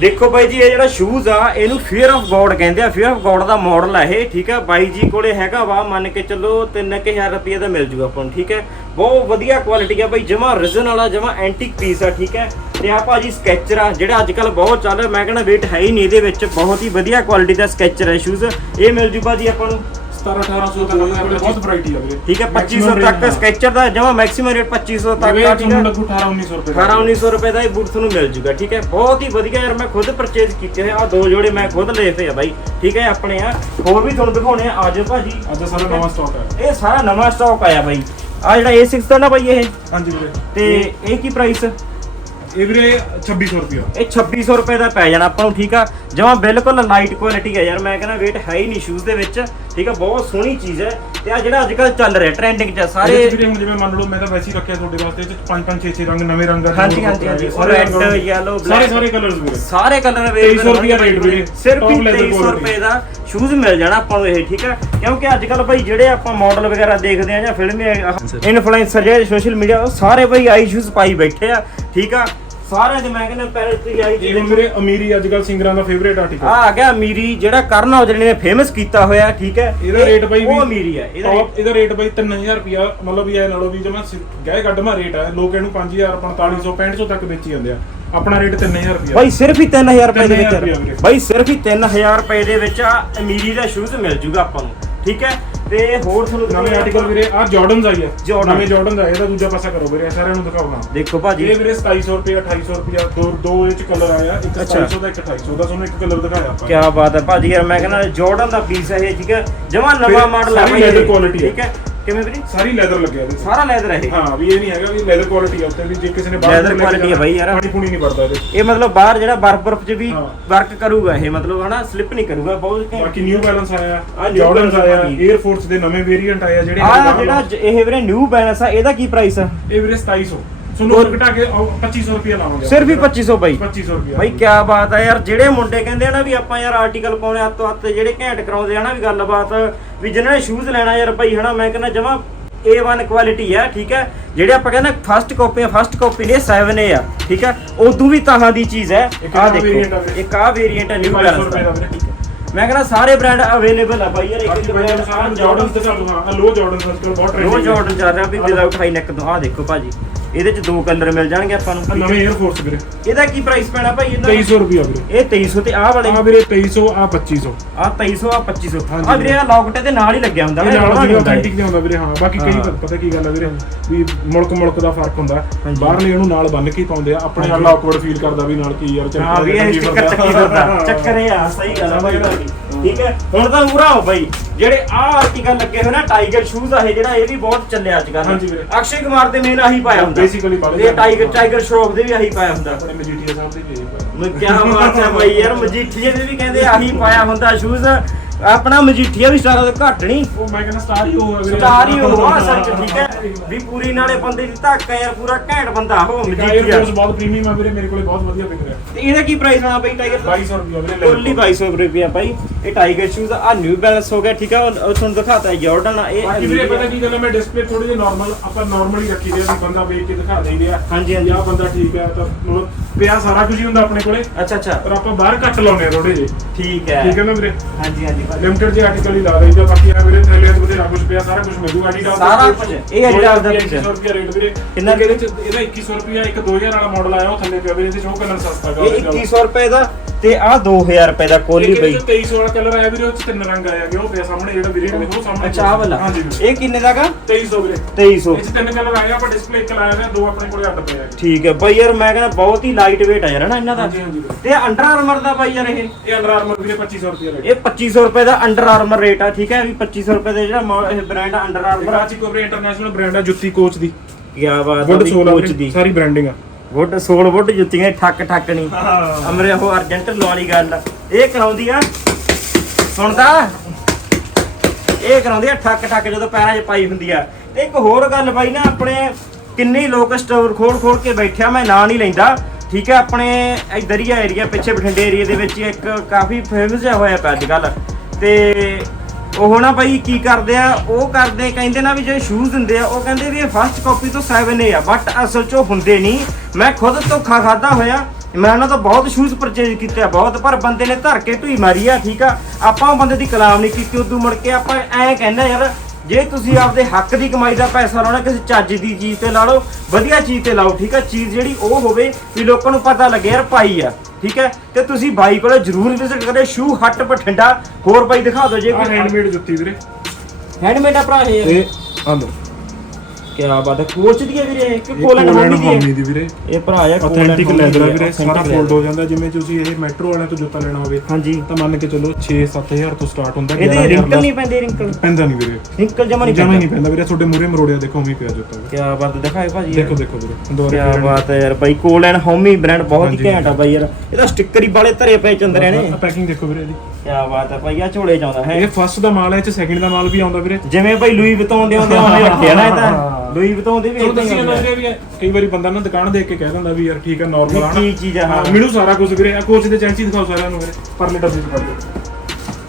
ਦੇਖੋ ਬਾਈ ਜੀ, ਇਹ ਜਿਹੜਾ ਸ਼ੂਜ਼ ਆ, ਇਹਨੂੰ ਫੀਅਰ ਆਫ ਗੋਡ ਕਹਿੰਦੇ ਆ। ਫੀਅਰ ਆਫ ਗੋਡ ਦਾ ਮਾਡਲ ਆ ਇਹ, ਠੀਕ ਆ? ਬਾਈ ਜੀ ਕੋਲੇ ਹੈਗਾ ਵਾ, ਮੰਨ ਕੇ ਚੱਲੋ 3000 ਰੁਪਏ ਦਾ ਮਿਲ ਜੂਗਾ ਆਪਾਂ ਨੂੰ, ਠੀਕ ਹੈ ਬਹੁਤ ਵਧੀਆ ਕੁਆਲਿਟੀ ਆ ਬਾਈ, ਜਮਾ ਰਿਜਨ ਵਾਲਾ ਜਮਾ ਐਂਟੀਕ ਪੀਸ ਆ, ਠੀਕ ਹੈ ਤੇ ਆ ਭਾਜੀ ਸਕੈਚਰ ਆ, ਜਿਹੜਾ ਅੱਜ ਕੱਲ ਬਹੁਤ ਚੱਲ ਰਿਹਾ, ਮੈਂ ਕਹਿੰਦਾ weight ਹੈ ਹੀ ਨਹੀਂ ਇਹਦੇ ਵਿੱਚ, ਬਹੁਤ ਹੀ ਵਧੀਆ ਕੁਆਲਿਟੀ ਦਾ ਸਕੈਚਰ ਹੈ ਸ਼ੂਜ਼ ਇਹ ਮਿਲ ਜੂ ਭਾਜੀ ਆਪਾਂ ਨੂੰ। 17 1800 ਤੱਕ ਆਪਣੇ ਬਹੁਤ ਵੈਰਾਈਟੀ ਆ ਵੀਰੇ। ਠੀਕ ਹੈ 2500 ਤੱਕ ਸਕੈਚਰ ਦਾ ਜਮਾ ਮੈਕਸਿਮਮ ਰੇਟ 2500 ਤੱਕ ਆ ਠੀਕ ਹੈ। ਲੱਗੂ 18 1900 ਰੁਪਏ 18 1900 ਰੁਪਏ ਦਾ ਇਹ ਬੂਟ ਤੁਹਾਨੂੰ ਮਿਲ ਜੂਗਾ ਠੀਕ ਹੈ। ਬਹੁਤ ਹੀ ਵਧੀਆ ਯਾਰ ਮੈਂ ਖੁਦ ਪਰਚੇਜ਼ ਕੀਤੇ ਹੋਏ ਆ ਦੋ ਜੋੜੇ ਮੈਂ ਖੁਦ ਲਏ ਪਏ ਆ ਬਾਈ ਠੀਕ ਹੈ ਆਪਣੇ ਆ। ਹੋਰ ਵੀ ਤੁਹਾਨੂੰ ਦਿਖਾਉਣੇ ਆ ਆਜੋ ਭਾਜੀ। ਅੱਜ ਸਾਰਾ ਨਵਾਂ ਸਟਾਕ ਹੈ ਇਹ ਸਾਰਾ ਨਵਾਂ ਸਟਾਕ ਆਇਆ ਬਾਈ। ਆ ਜਿਹੜਾ A6 ਦਾ ਨਾ ਬਾਈ ਇਹ? ਹਾਂਜੀ ਵੀਰੇ। ਤੇ ਇਹ ਕੀ ਪ੍ਰਾਈਸ ਇਹ ਵੀਰੇ 2600 ਰੁਪਏ ਇਹ 2600 ਰੁਪਏ ਦਾ ਪੈ ਜਾਣਾ ਆਪਾਂ ਨੂੰ ਠੀਕ ਆ। ਜਮਾ ਬਿਲਕੁਲ ਲਾਈਟ ਕੁਆਲਿਟੀ ਹੈ ਯਾਰ ਮੈਂ ਕਹਿੰਦਾ weight ਹੈ ਹੀ ਨਹੀਂ ਸ਼ੂਜ਼ ਦੇ ਵਿੱਚ। ਠੀਕ ਆ ਬਹੁਤ ਸੋਹਣੀ ਚੀਜ਼ ਹੈ ਤੇ ਆ ਜਿਹੜਾ ਅੱਜ ਕੱਲ ਚੱਲ ਰਿਹਾ ਟ੍ਰੈਂਡਿੰਗ 'ਚ ਸਾਰੇ ਸਾਰੇ ਵੀਰੇ ਹੁਣ ਜਿਵੇਂ ਮੰਨ ਲਓ ਮੈਂ ਤਾਂ ਵੈਸੇ ਹੀ ਰੱਖਿਆ ਤੁਹਾਡੇ ਵਾਸਤੇ ਇਹ ਚ 5 5 6 6 ਰੰਗ ਨਵੇਂ ਰੰਗ ਆ ਹਾਂਜੀ, ਹਾਂਜੀ, ਹਾਂਜੀ, ਰੰਗ- yellow, ਸਾਰੇ black। ਸਾਰੇ ਕਲਰਸ ਵੀਰੇ ਸਾਰੇ ਕਲਰ 2300 ਰੁਪਏ rate ਵੀਰੇ। ਸਿਰਫ ਹੀ Top leather 2300 quality। ਰੁਪਏ ਦਾ ਸ਼ੂਜ਼ ਮਿਲ ਜਾਣਾ ਆਪਾਂ ਨੂੰ ਇਹ ਠੀਕ ਹੈ ਕਿਉਂਕਿ ਅੱਜ ਕੱਲ ਭਾਈ ਜਿਹੜੇ ਆਪਾਂ ਮਾਡਲ ਵਗੈਰਾ ਦੇਖਦੇ ਆ ਜਾਂ ਫਿਲਮੀ ਇਨਫਲੂਐਂਸਰ ਜਿਹੜੇ ਸੋਸ਼ਲ ਮੀਡੀਆ ਸਾਰੇ ਭਾਈ ਆਈ ਸ਼ੂਜ਼ ਪਾਈ ਬੈਠੇ ਆ ਠੀਕ ਆ ਸਾਰਿਆਂ ਦੇ ਮੈਂ ਕਹਿੰਦਾ ਪੈਰ ਤੇ ਆਈ ਇਹ ਵੀਰੇ ਅਮੀਰੀ ਅੱਜ ਕੱਲ ਸਿੰਗਰਾਂ ਦਾ ਫੇਵਰੇਟ ਆਰਟੀਕਲ ਆ ਆ ਗਿਆ ਅਮੀਰੀ ਜਿਹੜਾ ਕਰਨ ਔਜਲੇ ਨੇ ਫੇਮਸ ਕੀਤਾ ਹੋਇਆ ਠੀਕ ਹੈ? ਇਹਦਾ ਇਹ- ਰੇਟ ਬਾਈ ਉਹ ਵੀ ਅਮੀਰੀ ਹੈ ਇਹਦਾ top- ਇਹਦਾ ਰੇਟ ਬਾਈ 3000 ਰੁਪਿਆ ਮਤਲਬ ਇਹ ਨਾਲੋਂ ਵੀ ਜਮਾ ਗਏ ਕੱਢਮਾ ਰੇਟ ਹੈ ਲੋਕ ਇਹਨੂੰ 5000 4500 6500 ਤੱਕ ਵੇਚੀ ਜਾਂਦੇ ਆ। ਆਪਣਾ ਰੇਟ 3000 ਰੁਪਿਆ ਬਾਈ ਸਿਰਫ ਹੀ 3000 ਰੁਪਏ ਦੇ 3000 ਰੁਪਏ ਵੀਰੇ। ਵਿੱਚ ਬਾਈ ਸਿਰਫ ਹੀ 3000 ਰੁਪਏ ਦੇ ਵਿੱਚ ਆ ਅਮੀਰੀ ਦਾ ਸ਼ੂਜ਼ ਮਿਲ ਜੂਗਾ ਆਪਾਂ ਨੂੰ ਠੀਕ ਹੈ? ਤੇ ਹੋਰ ਤੁਹਾਨੂੰ ਨਵੇਂ ਆਰਟੀਕਲ ਵੀਰੇ ਆ ਜਾਰਡਨਸ ਆਈ Jordan। ਨਵੇਂ ਜਾਰਡਨਸ ਆਏ ਇਹਦਾ ਦੂਜਾ ਪਾਸਾ ਕਰੋ ਵੀਰੇ ਸਾਰਿਆਂ ਨੂੰ ਦਿਖਾਉਣਾ ਦੇਖੋ ਭਾਜੀ। ਇਹ ਵੀਰੇ 2700 ਰੁਪਏ 2800 ਰੁਪਏ ਦੋ ਦੋ ਇਹ ਚ ਕਲਰ ਆਇਆ ਇੱਕ ਅੱਛਾ। 2700 ਦਾ ਇੱਕ 2800 ਦਾ ਤੁਹਾਨੂੰ ਇੱਕ ਕਲਰ ਦਿਖਾਇਆ ਆਪਾਂ। ਕਿਆ ਬਾਤ ਹੈ। ਭਾਜੀ ਯਾਰ ਮੈਂ ਕਹਿੰਦਾ ਜਾਰਡਨ ਦਾ ਪੀਸ ਹੈ ਇਹ ਠੀਕ ਹੈ? ਜਮਾ ਨਵਾਂ ਮਾਡਲ ਹੈ ਸਾਰੀ ਭਾਈ ਇਹ, leather quality ਹੈ। ਠੀਕ ਹੈ? ਕਿਵੇਂ ਵੀਰੇ ਸਾਰੀ ਲੈਦਰ ਲੱਗਿਆ ਇਹਦੇ ਤੇ। ਸਾਰਾ ਲੈਦਰ ਹੈ ਇਹ ਹਾਂ ਵੀ ਇਹ ਨਹੀਂ ਹੈਗਾ ਵੀ ਲੈਦਰ ਕੁਆਲਿਟੀ ਆ ਉੱਤੇ ਵੀ ਜੇ ਕਿਸੇ ਨੇ ਬਾਹਰ Leather ਤੋਂ ਲੈ ਕੇ quality ਹੈ ਬਾਈ ਯਾਰ। ਪਾਣੀ ਪੂਣੀ ਨਹੀਂ ਪੜਦਾ ਇਹਦੇ ਇਹ ਮਤਲਬ ਬਾਹਰ ਜਿਹੜਾ ਬਰਫ ਬਰਫ 'ਚ ਵੀ ਹਾਂ। ਵਰਕ ਕਰੂਗਾ ਇਹ ਮਤਲਬ ਹਨਾ ਸਲਿੱਪ ਨਹੀਂ ਕਰੂਗਾ ਬਹੁਤ ਘੈਂਟ ਬਾਕੀ ਨਿਊ ਬੈਲੈਂਸ ਆਇਆ ਆਹ New ਜਾਰਡਨਸ Balance ਆਇਆ ਬਾਕੀ। 에ਅਰ ਫੋਰਸ ਦੇ ਨਵੇਂ ਵੇਰੀਐਂਟ ਆਇਆ ਜਿਹੜੇ ਆ ਬਾਹਰ- ਜਿਹੜਾ ਜ- ਇਹ ਵੀਰੇ ਨਿਊ ਬੈਲੈਂਸ ਆ ਇਹਦਾ ਕੀ ਪ੍ਰਾਈਸ ਆ ਇਹ ਵੀਰੇ 2700 ਤੁਹਾਨੂੰ ਹੋਰ ਘਟਾ ਕੇ ਆਓ 2500 ਰੁਪਏ ਲਾਵਾਂਗੇ ਸਿਰਫ ਹੀ 2500 ਬਾਈ। 2500 ਰੁਪਏ ਬਾਈ ਕੀ ਬਾਤ ਆ ਯਾਰ ਜਿਹੜੇ ਮੁੰਡੇ ਕਹਿੰਦੇ ਆ ਨਾ ਵੀ ਆਪਾਂ ਯਾਰ ਆਰਟੀਕਲ ਪਾਉਣੇ ਹੱਥ ਤੋਂ ਹੱਥ ਜਿਹੜੇ ਘੈਂਟ ਕਰਾਉਂਦੇ ਆ ਨਾ ਵੀ ਗੱਲਬਾਤ ਵੀ ਜਿਨ੍ਹਾਂ ਨੇ ਸ਼ੂਜ਼ ਲੈਣਾ ਯਾਰ ਭਾਈ ਹਨਾ ਮੈਂ ਕਹਿੰਦਾ ਜਮਾ A1 ਕੁਆਲਿਟੀ ਆ ਠੀਕ ਹੈ ਜਿਹੜੇ ਆਪਾਂ ਕਹਿੰਦੇ ਫਸਟ ਕਾਪੀ ਆ ਫਸਟ ਕਾਪੀ ਨੇ 7A ਆ ਠੀਕ ਹੈ ਉਦੋਂ ਵੀ ਤਾਹਾਂ ਦੀ ਚੀਜ਼ ਹੈ ਆ ਦੇਖੋ। ਇੱਕ ਆ ਵੇਰੀਐਂਟ ਹੈ ਨਿਊ 2200 ਬੈਲੈਂਸ ਦਾ ਮੈਂ ਕਹਿੰਦਾ ਸਾਰੇ ਬ੍ਰਾਂਡ ਅਵੇਲੇਬਲ ਆ ਬਾਈ ਯਾਰ ਇੱਕ ਬਾਈ ਜਾਰਡਨਸ ਦੇ ਸਾਥ ਹਾਂ ਲੋ ਜਾਰਡਨਸ ਅੱਜ ਕੱਲ੍ਹ ਬਹੁਤ ਰੋ ਟ੍ਰੈਂਡਿੰਗ ਜਾਰਡਨ ਚੱਲ ਰਿਹਾ ਵੀ ਵਿਦਆਊਟ ਹਾਈ ਨੈਕ ਤੋਂ ਆ ਦੇਖੋ ਭਾਜੀ। ਇਹਦੇ ਚ ਦੋ ਕਲਰ ਮਿਲ ਜਾਣਗੇ ਆਪਾਂ ਨੂੰ। ਨਵੇਂ 에ਅਰ ਫੋਰਸ ਵੀਰੇ। ਇਹਦਾ ਕੀ ਪ੍ਰਾਈਸ ਪੈਣਾ ਭਾਈ ਇਹਦਾ? 2300 ਰੁਪਏ ਵੀਰੇ। ਇਹ 2300 ਤੇ ਆਹ ਵਾਲੇ ਆ ਵੀਰੇ 2300 ਆ 2500 ਆ 2300 ਆ 2500 ਹਾਂਜੀ। ਆ ਵੀਰੇ। ਆ ਲੌਕਟ ਦੇ ਨਾਲ ਹੀ ਲੱਗਿਆ ਹੁੰਦਾ ਇਹ ਨਾਲ ਲਾਉਣਾ ਵੀ ਨਹੀਂ ਹੁੰਦਾ ਇਹ। ਆਥੈਂਟਿਕ ਨਹੀਂ ਹੁੰਦਾ ਵੀਰੇ ਹਾਂ। ਬਾਕੀ ਕਈ ਹਾਂ। ਪਤਾ ਕੀ ਗੱਲ ਹੈ ਵੀਰੇ ਵੀ ਮੁਲਕ ਮੁਲਕ ਦਾ ਫ਼ਰਕ ਹੁੰਦਾ। ਬਾਹਰਲੇ ਇਹਨੂੰ ਨਾਲ ਬੰਨ ਕੇ ਪਾਉਂਦੇ ਆ। ਆਪਣੇ ਆਪ ਆਕਵਰਡ ਫੀਲ ਕਰਦਾ ਵੀ ਨਾਲ ਕੀ ਯਾਰ ਚੱਕਰ ਇਹ ਆ ਸਹੀ ਗੱਲ ਆ ਤੁਹਾਡੀ ਠੀਕ ਹੈ? ਹੁਣ ਤਾਂ ਪੂਰਾ ਹੋ ਬਾਈ। ਜਿਹੜੇ ਆ ਆਰਟੀਕਲ ਲੱਗੇ ਹੋਏ ਨਾ ਟਾਈਗਰ ਸ਼ੂਜ਼ ਆ ਇਹ ਜਿਹੜਾ ਇਹ ਵੀ ਬਹੁਤ ਚੱਲਿਆ ਅੱਜ ਕੱਲ ਹਾਂਜੀ ਵੀਰੇ। ਅਕਸ਼ੇ ਕੁਮਾਰ ਦੇ ਮੇਨ ਆਹੀ ਪਾਇਆ ਹੁੰਦਾ। Basically ਬਾਹਲੇ ਇਹ ਟਾਈਗਰ ਟਾਈਗਰ ਸ਼ਰੋਫ ਦੇ ਵੀ ਆਹੀ ਪਾਇਆ ਹੁੰਦਾ। ਆਪਣੇ ਮਜੀਠੀਆ ਸਾਹਿਬ ਦੇ ਵੀ ਇਹ ਪਾਇਆ। ਮੈਂ ਕਿਆ ਬਾਤ ਹੈ ਬਾਈ ਯਾਰ ਮਜੀਠੀਏ ਦੇ ਵੀ ਕਹਿੰਦੇ ਆਹੀ ਪਾਇਆ ਹੁੰਦਾ ਸ਼ੂਜ਼ ਆਪਣਾ ਮਜੀਠੀਆ ਵੀ ਸਾਰਾ ਘੱਟ ਨਹੀਂ। ਉਹ ਮੈਂ ਕਹਿੰਦਾ ਸਟਾਰ ਹੀ ਹੋਊਗਾ ਵੀਰੇ। ਸਟਾਰ ਹੀ ਹੋਵਾ ਸੱਚ ਠੀਕ ਹੈ। ਵੀ ਪੂਰੀ ਨਾਲੇ ਬੰਦੇ ਦੀ ਧੱਕ ਹੈ ਯਾਰ ਪੂਰਾ ਘੈਂਟ ਬੰਦਾ ਅਰ ਮਜੀਠੀਆ। ਫੋਰਸ ਬਹੁਤ ਪ੍ਰੀਮੀਅਮ ਆ ਵੀਰੇ ਮੇਰੇ ਕੋਲੇ ਬਹੁਤ ਵਧੀਆ ਵਿਕ ਰਿਹਾ। ਤੇ ਇਹਦਾ ਕੀ ਪ੍ਰਾਈਸ ਆਣਾ ਬਈ ਟਾਈਗਰ 2200 ਰੁਪਏ ਵੀਰੇ ਓਨਲੀ 2200 ਰੁਪਏ ਭਾਈ ਇਹ ਟਾਈਗਰ ਸ਼ੂਜ਼ ਆ ਨਿਊ ਬੈਲੈਂਸ ਹੋ ਗਿਆ ਠੀਕ ਹੈ ਉਹ ਉਹ ਤੁਹਾਨੂੰ ਦਿਖਾਤਾ ਹੈ ਜਾਰਡਨ ਆ ਇਹ ਬਾਕੀ ਵੀਰੇ ਪਤਾ ਕੀ ਹੈ ਮੈਂ ਡਿਸਪਲੇ ਥੋੜੀ ਜਿਹੀ ਨਾਰਮਲ ਆਪਾਂ ਨਾਰਮਲੀ ਰੱਖੀ ਦੇ ਆ ਵੀ ਬੰਦਾ ਵੇਖ ਕੇ ਦਿਖਾ ਦੇਈਦੇ ਆ ਹਾਂਜੀ, ਹਾਂਜੀ। ਆਹ ਬੰਦਾ ਠੀਕ ਹੈ ਤਾਂ ਮਤਲਬ ਪਿਆ ਸਾਰਾ ਕੁਝ ਹੀ ਹੁੰਦਾ ਆਪਣੇ ਕੋਲੇ। ਅੱਛਾ ਅੱਛਾ। ਪਰ ਆਪਾਂ ਬਾਹਰ ਘੱਟ ਲਾਉਨੇ ਆ ਥੋੜੇ ਜਿਹੇ। ਠੀਕ ਹੈ। ਠੀਕ ਹੈ ਨਾ ਵੀਰੇ? ਹਾਂਜੀ ਹਾਂਜੀ ਭਾਈ ਲਿਮਟਿਡ ਜਿਹੇ ਆਰਟੀਕਲ ਹੀ ਲਾ ਦਈਦਾ ਬਾਕੀ ਆ ਵੀਰੇ ਥੈਲੇ ਚ ਬਥੇਰਾ ਕੁਝ ਪਿਆ ਸਾਰਾ ਕੁਝ ਮਿਲੂ ਐਡੀਡਾਸ ਸਾਰਾ ਕੁਝ, ਇਹ Adidas ਦਾ piece ਹੈ। 2100 ਰੁਪਏ ਰੇਟ ਵੀਰੇ। ਕਿੰਨਾ? ਇਹਦੇ ਚ ਇਹਦਾ 2100 ਰੁਪਏ ਇੱਕ 2000 ਵਾਲਾ ਮਾਡਲ ਆਇਆ ਉਹ ਥੱਲੇ ਪਿਆ ਵੀਰੇ ਇਹਦੇ ਚ ਉਹ ਕਲਰ ਸਸਤਾ ਗਾ ਇਹ 2100 ਰੁਪਏ ਦਾ ਤੇ ਆ 2000 ਰੁਪਏ ਦਾ ਕੋਲੀ ਬਈ। ਚ 2300 ਵਾਲਾ ਕਲਰ ਆਇਆ ਵੀਰੇ ਉਹ ਚ ਤਿੰਨ ਰੰਗ ਆਇਆ ਗਿਆ ਉਹ ਪਿਆ ਸਾਹਮਣੇ ਜਿਹੜਾ ਵੀਰੇ ਨੇ ਉਹ ਸਾਹਮਣੇ ਅੱਛਾ ਆ ਵਾਲਾ। ਹਾਂਜੀ ਵੀਰੇ। ਇਹ ਕਿੰਨੇ ਦਾਗਾ 2300 ਵੀਰੇ। 2300 ਇਹ ਚ ਤਿੰਨ ਕਲਰ ਆਏ ਆ, ਆਪਾਂ ਡਿਸਪਲੇ ਇੱਕ ਲਾਇਆ ਹੋਇਆ ਦੋ ਆਪਣੇ ਕੋਲੇ ਅੱਡ ਪਏ ਆ। ਠੀਕ ਹੈ ਬਾਈ ਯਾਰ ਮੈਂ ਕਹਿੰਦਾ ਬਹੁਤ ਹੀ ਲਾਈਟ weight ਆ ਯਾਰ ਨਾ ਇਹਨਾਂ ਦਾ? ਹਾਂਜੀ ਹਾਂਜੀ ਵੀਰੇ। ਤੇ ਅੰਡਰ ਆਰਮਰ ਦਾ ਬਾਈ ਯਾਰ ਇਹ? ਇਹ ਅੰਡਰ ਆਰਮਰ ਵੀਰੇ 2500 ਰੁਪਏ ਰੇਟ ਇਹ 2500 ਰੁਪਏ ਦਾ ਅੰਡਰ ਆਰਮਰ ਰੇਟ ਆ ਠੀਕ ਹੈ? ਵੀ 2500 ਰੁਪਏ ਦੇ ਜਿਹੜਾ ਮੋ- ਇਹ ਬ੍ਰਾਂਡ ਅੰਡਰ ਆਰਮਰ ਕਰਾਚੀ ਕੋਬਰੇ ਇੰਟਰਨੈਸ਼ਨਲ ਬ੍ਰਾਂਡ ਆ ਜੁੱਤੀ ਕੋਚ ਦੀ। ਕੀ ਬਾਤ ਆ ਸੋਲ ਕੋਚ ਦੀ। ਸਾਰੀ ਬ੍ਰਾਂਡਿੰਗ ਆ। ਵੁੱਡ ਸੋਲ ਵੁੱਡ ਜੁੱਤੀਆਂ ਠੱਕ ਠੱਕ ਨਹੀਂ ਹਾਂ। ਅਮਰੇ ਉਹ ਅਰਜੈਂਟ ਵਾਲੀ ਗੱਲ ਇਹ ਕਰਾਉਂਦੀ ਆ ਸੁਣਦਾ? ਇਹ ਕਰਾਉਂਦੀ ਆ ਠੱਕ ਠੱਕ ਜਦੋਂ ਪੈਰਾਂ 'ਚ ਪਾਈ ਹੁੰਦੀ ਆ। ਤੇ ਇੱਕ ਹੋਰ ਗੱਲ ਬਾਈ ਨਾ ਆਪਣੇ ਕਿੰਨੇ ਲੋਕ ਸਟੋਰ ਖੋਲ ਖੋਲ ਕੇ ਬੈਠਿਆ ਮੈਂ ਨਾਂ ਨਹੀਂ ਲੈਂਦਾ। ਠੀਕ ਹੈ ਆਪਣੇ ਇਧਰ ਹੀ ਏਰੀਆ ਪਿੱਛੇ ਬਠਿੰਡੇ ਏਰੀਆ ਦੇ ਵਿੱਚ ਇੱਕ ਕਾਫੀ ਫੇਮਸ ਹੋਇਆ ਪਿਆ ਅੱਜ ਕੱਲ ਤੇ ਉਹ ਨਾ ਬਾਈ ਕੀ ਕਰਦੇ ਆ? ਉਹ ਕਰਦੇ, ਕਹਿੰਦੇ ਨਾ ਵੀ ਜਿਹੜੇ ਸ਼ੂਜ਼ ਦਿੰਦੇ ਆ, ਉਹ ਕਹਿੰਦੇ ਵੀ ਇਹ ਫਸਟ ਕਾਪੀ ਤੋਂ 7A ਆ ਬਟ ਅਸਲ 'ਚ ਉਹ ਹੁੰਦੇ ਨਹੀਂ। ਮੈਂ ਖੁਦ ਧੋਖਾ ਖਾਦਾ ਹੋਇਆ। ਮੈਂ ਉਹਨਾਂ ਤੋਂ ਬਹੁਤ ਸ਼ੂਜ਼ ਪਰਚੇਜ ਕੀਤੇ ਆ, ਬਹੁਤ, ਪਰ ਬੰਦੇ ਨੇ ਧਰ ਕੇ ਢੂਈ ਮਾਰੀ ਆ, ਠੀਕ ਆ? ਆਪਾਂ ਉਹ ਬੰਦੇ ਦੀ ਕਲਾਮ ਨਹੀਂ ਕੀਤੀ, ਉਦੋਂ ਮੁੜ ਕੇ ਆਪਾਂ ਐਂ ਕਹਿੰਦੇ ਯਾਰ ਜੇ ਤੁਸੀਂ ਆਪਦੇ ਹੱਕ ਦੀ ਕਮਾਈ ਦਾ ਪੈਸਾ ਲਾਉਣਾ ਕਿਸੇ ਚੱਜ ਦੀ ਚੀਜ਼ ਤੇ ਲਾ ਲਓ ਵਧੀਆ ਚੀਜ਼ ਤੇ ਲਾਓ ਠੀਕ ਆ? ਚੀਜ਼ ਜਿਹੜੀ ਉਹ ਹੋਵੇ ਵੀ ਲੋਕਾਂ ਨੂੰ ਪਤਾ ਲੱਗੇ ਯਾਰ ਪਾਈ ਆ ਠੀਕ ਹੈ? ਤੇ ਤੁਸੀਂ ਬਾਈ ਕੋਲੇ ਜਰੂਰ ਵਿਜ਼ਿਟ ਕਰੇ ਸ਼ੂ ਹੱਟ ਬਠਿੰਡਾ ਹੋਰ ਬਾਈ ਦਿਖਾ ਦਿਓ ਜੇ ਆ ਹੈਂਡਮੇਡ ਜੁੱਤੀ ਵੀਰੇ। ਹੈਂਡਮੇਡ ਆ ਭਰਾ ਇਹ। ਆਂਦੋ ਕੀ ਬਾਤ ਹੈ ਕੋਚ ਦੀ ਹੈ ਵੀਰੇ ਕਿ ਇਹ ਕੋਲਨ ਹੋਮੀ ਦੀ ਹੋਮੀ ਵੀਰੇ। ਇਹ ਭਰਾ ਆ ਆਥੈਂਟਿਕ ਲੈਦਰ ਆ ਵੀਰੇ ਸਾਰਾ ਫੋਲਡ ਹੋ ਜਾਂਦਾ ਜਿਵੇਂ ਤੁਸੀਂ ਇਹ ਮੈਟਰੋ ਵਾਲਿਆਂ ਤੋਂ ਜੁੱਤਾ ਲੈਣਾ ਹੋਵੇ ਹਾਂਜੀ। ਤਾਂ ਮੰਨ ਕੇ ਚੱਲੋ 6-7000 ਤੋਂ ਸਟਾਰਟ ਹੁੰਦਾ ਇਹਦੇ 11,000 ਰਿੰਕਲ ਨਹੀਂ ਪੈਂਦੇ ਰਿੰਕਲ ਪੈਂਦਾ ਨਹੀਂ ਵੀਰੇ। ਰਿੰਕਲ ਜਮਾ ਨਹੀਂ ਪੈਂਦਾ। ਨਹੀਂ ਪੈਂਦਾ ਵੀਰੇ ਤੁਹਾਡੇ ਮੂਰੇ ਮਰੋੜਿਆ ਦੇਖੋ ਉਵੇਂ ਹੀ ਪਿਆ ਜੁੱਤਾ। ਕੀ ਬਾਤ ਦਿਖਾਏ ਭਾਜੀ ਦੇਖੋ ਦੇਖੋ ਵੀਰੇ ਦੁਬਾਰਾ ਕੀ ਬਾਤ ਹੈ ਯਾਰ ਬਾਈ ਕੋਲਨ ਹੋਮੀ ਬ੍ਰਾਂਡ ਬਹੁਤ ਹੀ। ਘੈਂਟ ਆ ਬਾਈ ਯਾਰ। ਇਹਦਾ ਸਟicker ਹੀ ਬਾਲੇ ਧਰੇ ਪਏ ਚੰਦਰੇ ਨੇ ਪੈਕਿੰਗ ਦੇਖੋ ਵੀਰੇ ਇਹਦੀ। ਕੀ ਬਾਤ ਹੈ ਭਾਈ ਆ ਝੋਲੇ ਚਾਉਂਦਾ ਹੈ। ਇਹ ਫਸਟ ਦਾ ਮਾਲ ਹੈ ਇਹ ਚ ਸੈਕਿੰਡ ਦਾ ਮਾਲ ਵੀ ਆਉਂਦਾ ਵੀਰੇ। ਜਿਵੇਂ ਭਾਈ ਲੂਈ ਵਿਤੋਂ ਦੇ ਹੁੰਦੇ ਉਹਨੇ ਰੱਖਿਆ ਨਾ ਇਹ ਤਾਂ। ਲੂਈ ਵਿਤੋਂ ਦੇ ਵੀ ਤੁਹਾਨੂੰ ਏਦਾਂ ਹੀ ਦੱਸੀ ਜਾਂਦਾ ਹੁੰਦੇ ਆ। ਵੀਰੇ ਵੀ ਕਈ ਵਾਰੀ ਬੰਦਾ ਨਾ ਦੁਕਾਨ ਦੇਖ ਕੇ ਕਹਿ ਦਿੰਦਾ ਵੀ ਯਾਰ ਠੀਕ ਹੈ ਨਾਰਮਲ ਆ ਕੀ ਚੀਜ਼ ਆ, ਹਾਂ। ਮੈਨੂੰ ਸਾਰਾ ਕੁਝ ਵੀਰੇ। ਆ ਕੋਚ ਦੇ ਚੈਂਸੀ ਦਿਖਾਓ ਸਾਰਿਆਂ ਨੂੰ ਵੀਰੇ। ਪਰਲੇ ਡੱਬੇ ਚ ਦਿਓ।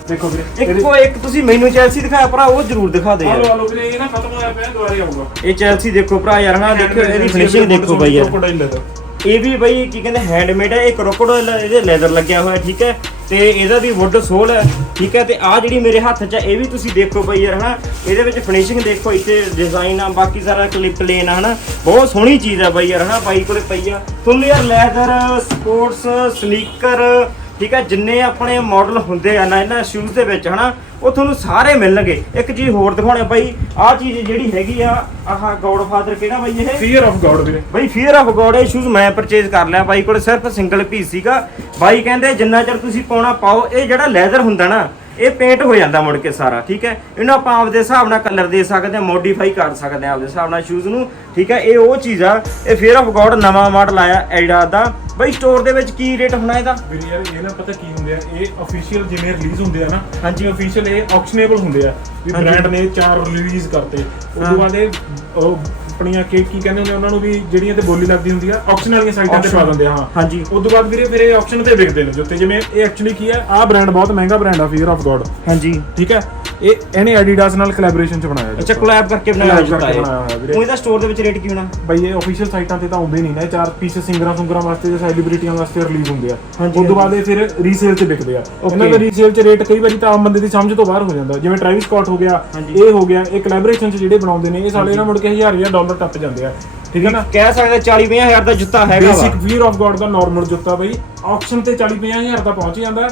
ਦੇਖੋ ਵੀਰੇ ਇੱਕੋ ਇੱਕ ਤੁਸੀਂ ਮੈਨੂੰ ਚੈਲਸੀ ਦਿਖਾਇਆ ਭਰਾ ਉਹ ਜ਼ਰੂਰ ਦਿਖਾ ਦੇ ਯਾਰ। ਆਲੋ ਵੀਰੇ ਇਹ ਨਾ ਖਤਮ ਹੋਇਆ ਪਿਆ ਦੁਬਾਰੇ ਆਊਗਾ। ਇਹ ਚੈਲਸੀ ਦੇਖੋ ਭਰਾ ਯਾਰ ਨਾ ਦੇਖੋ ਇਹਦੀ ਫਿਨਿਸ਼ਿੰਗ ਦੇਖੋ ਬਾਈ ਯਾਰ। ਇਹ ਵੀ ਬਈ ਕੀ ਕਹਿੰਦੇ ਹੈਂਡਮੇਡ ਹੈ ਇਹ ਕਰੋਕੋਡਾਈਲ ਇਹਦੇ ਲੈਦਰ ਲੱਗਿਆ ਹੋਇਆ ਠੀਕ ਹੈ। ਤੇ ਇਹਦਾ ਵੀ ਵੁੱਡ ਸੋਲ ਹੈ, ਠੀਕ ਹੈ, ਤੇ ਆ ਜਿਹੜੀ ਮੇਰੇ ਹੱਥ 'ਚ ਹੈ ਇਹ ਵੀ ਤੁਸੀਂ ਦੇਖੋ ਬਈ ਯਾਰ, ਹਨਾ? ਇਹਦੇ ਵਿੱਚ ਫਿਨਿਸ਼ਿੰਗ ਦੇਖੋ, ਇੱਥੇ ਡਿਜ਼ਾਈਨ ਆ, ਬਾਕੀ ਸਾਰਾ ਕਲਿੱਪ ਪਲੇਨ ਆ, ਹਨਾ? ਬਹੁਤ ਸੋਹਣੀ ਚੀਜ਼ ਹੈ ਬਈ ਯਾਰ, ਹਨਾ? ਬਾਈ ਕੋਲੇ ਪਈ ਆ। ਤੁਹਾਨੂੰ ਯਾਰ ਲੈਦਰ ਸਪੋਰਟਸ ਸਨੀਕਰ ਠੀਕ ਹੈ ਜਿੰਨੇ ਆਪਣੇ ਮਾਡਲ ਹੁੰਦੇ ਆ ਨਾ ਇਹਨਾਂ ਸ਼ੂਜ਼ ਦੇ ਵਿੱਚ ਹਨਾ ਉਹ ਤੁਹਾਨੂੰ ਸਾਰੇ ਮਿਲਣਗੇ। ਇੱਕ ਚੀਜ਼ ਹੋਰ ਦਿਖਾਉਣੇ ਬਾਈ ਆਹ ਚੀਜ਼ ਜਿਹੜੀ ਹੈਗੀ ਆ ਆਹ ਗੋਡ ਫਾਦਰ ਕਿਹੜਾ ਬਾਈ ਇਹ? Fear of God ਵੀਰੇ। ਬਾਈ ਫੀਅਰ ਆਫ ਗੋਡ ਇਹ ਸ਼ੂਜ਼ ਮੈਂ ਪਰਚੇਜ਼ ਕਰ ਲਿਆ ਬਾਈ ਕੋਲ ਸਿਰਫ ਸਿੰਗਲ ਪੀਸ ਸੀਗਾ। ਬਾਈ ਕਹਿੰਦੇ ਜਿੰਨਾ ਚਿਰ ਤੁਸੀਂ ਪਾਉਣਾ ਪਾਓ ਇਹ ਜਿਹੜਾ ਲੈਦਰ ਹੁੰਦਾ ਨਾ ਇਹ ਪੇਂਟ ਹੋ ਜਾਂਦਾ ਮੁੜ ਕੇ ਸਾਰਾ ਠੀਕ ਹੈ ਇਹਨੂੰ ਆਪਾਂ ਆਪਦੇ ਹਿਸਾਬ ਨਾਲ ਕਲਰ ਦੇ ਸਕਦੇ ਹਾਂ ਮੋਡੀਫਾਈ ਕਰ ਸਕਦੇ ਹਾਂ ਆਪਦੇ ਹਿਸਾਬ ਨਾਲ ਸ਼ੂਜ਼ ਨੂੰ ਠੀਕ ਹੈ ਇਹ ਉਹ ਚੀਜ਼ ਆ ਇਹ ਫੀਅਰ ਆਫ ਗੋਡ ਨਵਾਂ ਮਾਡਲ ਆਇਆ ਐਡੀਡਾਸ ਦਾ ਬਾਈ ਸਟੋਰ ਦੇ ਵਿੱਚ ਕੀ ਰੇਟ ਹੋਣਾ ਇਹਦਾ ਵੀਰੇ ਯਾਰ ਇਹ ਨਾ ਪਤਾ ਕੀ ਹੁੰਦੇ ਆ ਇਹ ਅਫੀਸ਼ੀਅਲ ਜਿਵੇਂ ਰਿਲੀਜ਼ ਹੁੰਦੇ ਆ ਨਾ ਹਾਂਜੀ। ਅਫੀਸ਼ੀਅਲ ਇਹ ਆਕਸ਼ਨੇਬਲ ਹੁੰਦੇ ਆ ਵੀ। ਬ੍ਰਾਂਡ ਨੇ ਚਾਰ ਰਿਲੀਜ਼ ਕਰਤੇ ਉਸ। ਤੋਂ ਬਾਅਦ ਇਹ ਉਹ ਆਪਣੀਆਂ ਕੀ ਕੀ ਕਹਿੰਦੇ ਹੁੰਦੇ ਆ ਉਹਨਾਂ ਨੂੰ ਵੀ ਜਿਹੜੀਆਂ ਤੇ ਬੋਲੀ ਲੱਗਦੀ ਹੁੰਦੀ ਆ ਆਕਸ਼ਨ ਵਾਲੀਆਂ ਸਾਈਟਾਂ ਤੇ ਪਾ। ਦਿੰਦੇ ਆ ਹਾਂ। ਹਾਂਜੀ। ਉਸ ਤੋਂ ਬਾਅਦ ਵੀਰੇ ਫਿਰ ਇਹ ਆਕਸ਼ਨ ਤੇ ਵਿਕਦੇ ਨੇ ਜੁੱਤੇ। ਜਿਵੇਂ ਇਹ ਐਕਚੁਅਲੀ ਕੀ ਹੈ ਆਹ ਬ੍ਰਾਂਡ ਬਹੁਤ ਮਹਿੰਗਾ ਬ੍ਰਾਂਡ ਆ ਫੀਅਰ ਆਫ ਗੋਡ ਹਾਂਜੀ। ਠੀਕ ਹੈ? ਇਹ ਇਹਨੇ ਐਡੀਡਾਸ ਨਾਲ ਕੋਲੈਬੋਰੇਸ਼ਨ ਚ ਬਣਾਇਆ ਅੱਛਾ ਕੋਲੈਬ ਕਰਕੇ ਬਣਾਇਆ Collab ਕਰਕੇ ਬਣਾਇਆ ਹੋਇਆ ਵੀਰੇ। ਉਹ ਇਹਦਾ ਸਟੋਰ ਦੇ ਵਿੱਚ ਰੇਟ ਕੀ ਹੋਣਾ? ਬਈ ਇਹ ਅਫੀਸ਼ੀਅਲ ਸਾਈਟਾਂ ਤੇ ਤਾਂ ਆਉਂਦੇ ਨਹੀਂ ਨਾ ਇਹ ਚਾਰ ਪੀਸ ਸਿੰਗਰਾਂ ਸੁੰਗਰਾਂ ਵਾਸਤੇ ਜਾਂ ਸੈਲੀਬ੍ਰਿਟੀਆਂ ਵਾਸਤੇ ਰਿਲੀਜ਼ ਹੁੰਦੇ ਆ। ਹਾਂਜੀ, ਉਸ ਤੋਂ ਬਾਅਦ ਇਹ ਫਿਰ ਰੀਸੇਲ 'ਚ ਵਿਕਦੇ ਆ। ਉਹਨਾਂ. ਦਾ ਰੀਸੇਲ 'ਚ ਰੇਟ ਕਈ ਵਾਰੀ ਤਾਂ ਆਮ ਬੰਦੇ ਦੀ ਸਮਝ ਤੋਂ ਬਾਹਰ ਹੋ ਜਾਂਦਾ। ਜਿਵੇਂ ਟ੍ਰੈਵਿਸ ਸਕਾਟ ਹੋ ਗਿਆ। ਇਹ ਹੋ ਗਿਆ ਇਹ ਕੋਲੈਬੋਰੇਸ਼ਨ 'ਚ ਜਿਹੜੇ ਬਣਾਉਂਦੇ ਨੇ ਇਹ ਸਾਲੇ ਇਹਨਾਂ ਮੁੜ ਕੇ ਹਜ਼ਾਰ ਹਜ਼ਾਰ ਡਾਲਰ ਟੱਪ ਜਾਂਦੇ ਆ। ਠੀਕ ਹੈ ਨਾ? ਕਹਿ ਸਕਦੇ 40 50 ਹਜ਼ਾਰ ਦਾ ਜੁੱਤਾ ਹੈਗਾ ਵਾ। ਬੇਸਿਕ ਫੀਅਰ ਆਫ ਗੋਡ ਦਾ ਨਾਰਮਲ ਜੁੱਤਾ ਬਈ। ਆਕਸ਼ਨ ਤੇ 40 50 ਹਜ਼ਾਰ ਦਾ ਪਹੁੰਚ ਜਾਂਦਾ।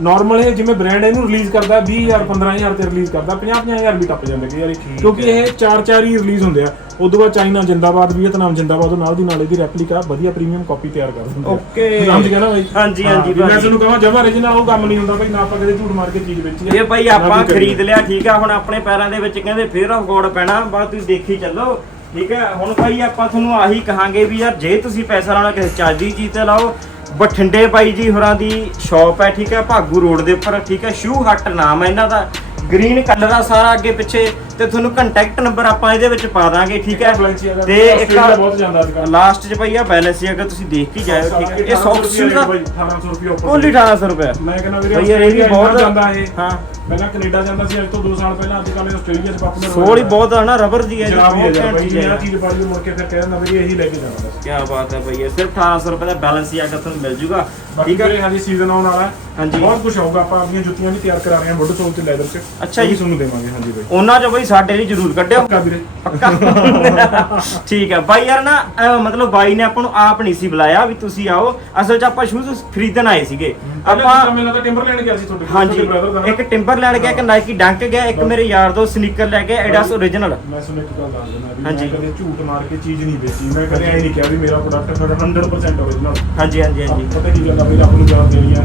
ਨਾਰਮਲ ਇਹ ਜਿਵੇਂ ਬ੍ਰਾਂਡ ਇਹਨੂੰ ਰਿਲੀਜ਼ ਕਰਦਾ 20000 15000 ਤੇ ਰਿਲੀਜ਼ ਕਰਦਾ 50 50000 ਵੀ ਟੱਪ ਜਾਂਦੇ ਕਈ ਵਾਰੀ ਕਿਉਂਕਿ ਇਹ ਚਾਰ ਚਾਰ ਹੀ ਰਿਲੀਜ਼ ਹੁੰਦੇ ਆ ਉਦੋਂ ਬਾਅਦ ਚਾਈਨਾ ਜਿੰਦਾਬਾਦ ਵੀਅਤਨਾਮ ਜਿੰਦਾਬਾਦ ਉਹ ਨਾਲ ਦੀ ਨਾਲ ਇਹਦੀ ਰੈਪਲੀਕਾ ਵਧੀਆ ਪ੍ਰੀਮੀਅਮ ਕਾਪੀ ਤਿਆਰ ਕਰ ਦਿੰਦੇ ਆ। Okay. ਸਮਝ ਗਿਆ ਨਾ ਬਾਈ ਹਾਂਜੀ, ਹਾਂ, ਹਾਂਜੀ, ਵੀ ਮੈਂ ਭਾਜੀ। ਤੁਹਾਨੂੰ ਕਹਾਂ ਜਮਾ original ਉਹ ਕੰਮ ਨਹੀਂ ਹੁੰਦਾ ਬਾਈ ਨਾ ਆਪਾਂ ਕਦੇ ਝੂਠ ਮਾਰ ਕੇ ਚੀਜ਼ ਵੇਚੀ ਆ ਇਹ ਭਾਈ ਨਾ ਆਪਾਂ ਕੋਈ। ਖਰੀਦ ਲਿਆ ਠੀਕ ਆ ਹੁਣ ਆਪਣੇ ਪੈਰਾਂ ਦੇ ਵਿੱਚ ਕਹਿੰਦੇ ਫੇਰ ਆਫ ਗੋਡ ਪੈਣਾ ਬਸ ਤੁਸੀਂ ਦੇਖੀ ਚੱਲੋ ਠੀਕ ਹੈ ਹੁਣ ਭਾਈ ਆਪਾਂ ਤੁਹਾਨੂੰ ਆਹੀ ਕਹਾਂਗੇ ਵੀ ਯਾਰ ਜੇ ਤੁਸੀਂ ਪੈਸਾ ਲਾਉਣਾ ਕਿਸੇ ਚੱਜ ਦੀ ਚੀਜ਼ ਤੇ ਲਾਓ ਬਠਿੰਡੇ ਬਾਈ ਜੀ ਹੋਰਾਂ ਦੀ ਸ਼ਾਪ ਹੈ ਠੀਕ ਹੈ ਭਾਗੂ ਰੋਡ ਦੇ ਉੱਪਰ ਠੀਕ ਹੈ ਸ਼ੂ ਹੱਟ ਨਾਮ ਹੈ ਇਹਨਾਂ ਦਾ। ਗ੍ਰੀਨ ਕਲਰ ਆ ਸਾਰਾ ਅੱਗੇ ਪਿੱਛੇ ਤੇ ਤੁਹਾਨੂੰ ਕੰਟੈਕਟ ਨੰਬਰ ਆਪਾਂ ਇਹਦੇ ਵਿੱਚ ਪਾ ਦਾਂਗੇ ਠੀਕ ਹੈ। ਤੇ ਇੱਕ ਬਹੁਤ ਜਾਂਦਾ ਅੱਜ। ਲਾਸਟ 'ਚ ਭਾਈ ਆ ਬੈਲੈਂਸ ਅਗਰ ਤੁਸੀਂ ਦੇਖ ਕੇ ਜਾਇਓ ਠੀਕ ਹੈ। ਇਹ ਸੌਕਸ ਸ਼ੂ ਦਾ 1800 ਰੁਪਏ ਉੱਪਰ ਓਨਲੀ 1800 ਰੁਪਏ। ਮੈਂ ਕਹਿੰਦਾ ਵੀਰੇ ਇਹ ਵੀ ਬਹੁਤ ਜਾਂਦਾ ਇਹ। ਹਾਂ। ਪਹਿਲਾਂ ਕੈਨੇਡਾ ਜਾਂਦਾ ਸੀ ਅੱਜ ਤੋਂ 2 ਸਾਲ ਪਹਿਲਾਂ ਅੱਜ ਕੱਲ੍ਹ ਆਸਟ੍ਰੇਲੀਆ 'ਚ ਪਾਪੂਲਰ ਸੋਲ ਹੀ ਬਹੁਤ ਆ ਨਾ ਰਬਰ ਦੀ ਹੈ ਜੀ, ਹੀ ਬਹੁਤ ਹੈ ਘੈਂਟ ਬਾਈ ਚੀਜ਼ ਜੀ ਹੈ। ਆ ਚੀਜ਼ ਪਾੜੀ ਮੁੜ ਕੇ ਫਿਰ ਕਹਿ ਦਿੰਦਾ ਵੀ ਇਹੀ ਲੈ ਕੇ ਜਾਣਾ ਬਸ। ਕੀ ਬਾਤ ਹੈ ਭਈਆ ਸਿਰਫ 1800 ਰੁਪਏ ਦਾ ਬੈਲੈਂਸ ਹੀ ਆ ਕੇ ਤੁਹਾਨੂੰ ਮਿਲ ਜੂਗਾ। ਬਾਕੀ ਵੀਰੇ ਹੈ ਹਾਂਜੀ ਸੀਜ਼ਨ ਆਉਣ ਵਾਲਾ ਹਾਂਜੀ। ਬਹੁਤ ਕੁਝ ਆਊਗਾ ਆਪਾਂ ਆਪਣੀਆਂ ਜੁੱਤੀਆਂ ਵੀ ਤਿਆਰ ਕਰਾ ਰਹੇ ਹਾਂ ਵੁੱਡ ਸੋਲ ਤੇ ਲੈਦਰ 'ਚ। ਅੱਛਾ ਜੀ। ਤੁਹਾਨੂੰ ਦੇਵਾਂਗੇ ਹਾਂਜੀ ਬਾਈ। ਉਹਨਾਂ ਚੋਂ ਬਈ ਸਾਡੇ ਲਈ ਜ਼ਰੂਰ ਕੱਢਿਓ। ਪੱਕਾ ਵੀਰੇ। ਪੱਕਾ। ਠੀਕ ਹੈ। ਬਾਈ ਯਾਰ ਨਾ ਮਤਲਬ ਬਾਈ ਨੇ ਆਪਾਂ ਨੂੰ ਆਪ ਨਹੀਂ ਸੀ ਬੁਲਾਇਆ ਵੀ ਤੁਸੀਂ ਆਓ। ਅਸਲ 'ਚ ਆਪਾਂ ਸ਼ੂਜ਼ ਖਰੀਦਣ ਆਏ ਸੀਗੇ। ਆਪਾਂ ਮੈਨੂੰ ਤਾਂ ਟਿੰਬਰ ਲੈਣ ਗਿਆ ਸੀ ਤੁਹਾਡੇ ਕੋਲ, ਹਾਂਜੀ। ਇੱਕ ਟਿੰਬਰ ਲੈਣ ਗਿਆ ਇੱਕ ਨਾਈਕੀ ਡੰਕ ਗਿਆ ਇੱਕ ਮੇਰੇ ਯਾਰ ਦੋ ਸਨੀਕਰ ਲੈ ਕੇ ਐਡਾਸ ਓਰੀਜਨਲ ਮੈਂ ਤੁਹਾਨੂੰ ਇੱਕ ਗੱਲ ਦੱਸ ਦਿੰਦਾ ਵੀ ਹਾਂਜੀ। ਮੈਂ ਕਦੇ ਝੂਠ ਮਾਰ ਕੇ ਚੀਜ਼ ਨਹੀਂ ਵੇਚੀ। ਮੈਂ ਕਦੇ ਐ ਨਹੀਂ ਕਿਹਾ ਵੀ ਮੇਰਾ ਪ੍ਰੋਡਕਟ 100% ਓਰੀਜਨਲ ਹਾਂਜੀ ਹਾਂਜੀ ਹਾਂਜੀ। ਪਤਾ ਕੀ ਗੱਲ ਆ ਵੀ ਰੱਬ ਨੂੰ ਜਾਣ ਦੇਣੀ ਆ।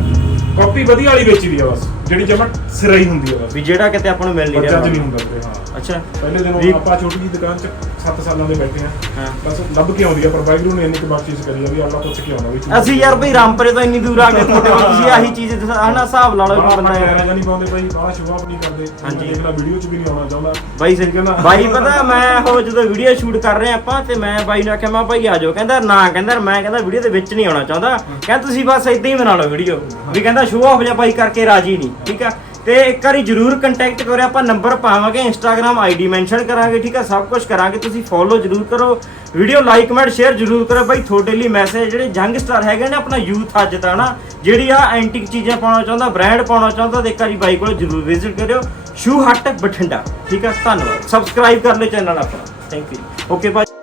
ਕਾਪੀ ਵਧੀਆ ਵਾਲੀ ਵੇਚੀ ਦੀ ਆ ਬਸ ਜਿਹੜੀ ਜਮਾ ਸਿਰਾ ਹੀ ਹੁੰਦੀ ਆ ਬਸ। ਵੀ ਜਿਹੜਾ ਕਿਤੇ ਆਪਾਂ ਨੂੰ ਮਿਲ ਨਹੀਂ ਹੁੰਦਾ ਵੀਰੇ ਹਾਂ। ਅੱਛਾ। ਪਹਿਲੇ ਦਿਨੋਂ ਵੀ- ਆਪਾਂ ਛੋਟੀ ਜਿਹੀ ਦੁਕਾਨ 'ਚ 7 ਸਾਲਾਂ ਦੇ ਬੈਠੇ ਆ। ਹਾਂ। ਬਸ ਲੱਭ ਕੇ ਆਉਂਦੀ ਆ ਪਰ ਵਾਹਿਗੁਰੂ ਨੇ ਇੰਨੀ ਕੁ ਬਖਸ਼ਿਸ਼ ਕਰੀ ਆ ਵੀ ਆਪਾਂ ਪੁੱਛ ਕੇ ਆਉਣਾ ਵੀ ਅਸੀਂ ਯਾਰ ਬਈ ਰਾਮਪੁਰੇ ਤੋਂ ਇੰਨੀ ਦੂਰ ਆ ਕੇ ਤੁਹਾਡੇ ਕੋਲ ਤੁਸੀਂ ਆਹੀ ਚੀਜ਼ ਹਨਾ ਹਿਸਾਬ ਲਾ ਲਓ ਵੀ ਬੰਦਾ ਆਪਣਾ ਯਾਰ ਨਹੀਂ ਪਾਉਂਦੇ ਬਾਈ ਬਾਹਲਾ ਸ਼ੋਅ ਨਹੀਂ ਕਰਦੇ। ਹਾਂਜੀ। ਦੇਖਣਾ ਵੀਡੀਓ 'ਚ ਵੀ ਨਹੀਂ ਆਉਣਾ ਚਾਹੁੰਦਾ। ਬਾਈ ਠੀਕ ਹੈ ਨਾ? ਬਾਈ ਪਤਾ ਮੈਂ ਉਹ ਜਦੋਂ ਵੀਡੀਓ ਸ਼ੂਟ ਕਰ ਰਹੇ ਆਪਾਂ ਤੇ ਮੈਂ ਬਾਈ ਨੂੰ ਆਖਿਆ ਮੈਂ ਭਾਈ ਆ ਜਾਓ। ਕਹਿੰਦਾ ਨਾ ਕਹਿੰਦਾ ਮੈਂ ਕਹਿੰਦਾ ਵੀਡੀਓ ਦੇ ਵਿੱਚ ਨਹੀਂ ਆਉਣਾ ਚਾਹੁੰਦਾ। ਕਹਿੰਦਾ ਤੁਸੀਂ ਬਸ ਇਦਾਂ ਹੀ ਬਣਾ ਲਓ ਵੀਡੀਓ ਵੀ ਕਹਿੰਦਾ ਸ਼ੋਅ ਆਫ ਜਾਂ ਬਾਈ ਕਰਕੇ ਰਾਜੀ ਨਹੀਂ, ਠੀਕ ਆ? ਤੇ ਇੱਕ ਵਾਰੀ ਜਰੂਰ ਕੰਟੈਕਟ ਕਰਿਓ, ਆਪਾਂ ਨੰਬਰ ਪਾਵਾਂਗੇ ਇੰਸਟਾਗ੍ਰam ਆਈਡੀ ਮੈਂਸ਼ਨ ਕਰਾਂਗੇ, ਠੀਕ ਆ? ਸਭ ਕੁਝ ਕਰਾਂਗੇ, ਤੁਸੀਂ ਫੋਲੋ ਜਰੂਰ ਕਰੋ। ਵੀਡੀਓ ਲਾਈਕ ਕਮੈਂਟ ਸ਼ੇਅਰ ਜਰੂਰ ਕਰੋ। ਬਾਈ, ਤੁਹਾਡੇ ਲਈ ਮੈਸੇਜ ਜਿਹੜੇ ਯੰਗਸਟਰ ਹੈਗੇ ਨੇ, ਆਪਣਾ ਯੂਥ ਅੱਜ ਤਾਂ ਨਾ ਜਿਹੜੀ ਆ ਐਂਟੀਕ ਚੀਜ਼ਾਂ ਪਾਉਣਾ ਚਾਹੁੰਦਾ ਬ੍ਰਾਂਡ ਪਾਉਣਾ ਚਾਹੁੰਦਾ, ਤੇ ਇੱਕ ਵਾਰੀ ਬਾਈ ਕੋਲ ਜਰੂਰ ਵਿਜ਼ਿਟ ਕਰਿਓ। ਸ਼ੂ ਹੱਟ ਬਠਿੰਡਾ, ਠੀਕ ਆ? ਧੰਨਵਾਦ। ਸਬਸਕ੍ਰਾਈਬ ਕਰ ਲਿਓ ਚੈਨਲ ਆਪਣਾ। Thank you okay by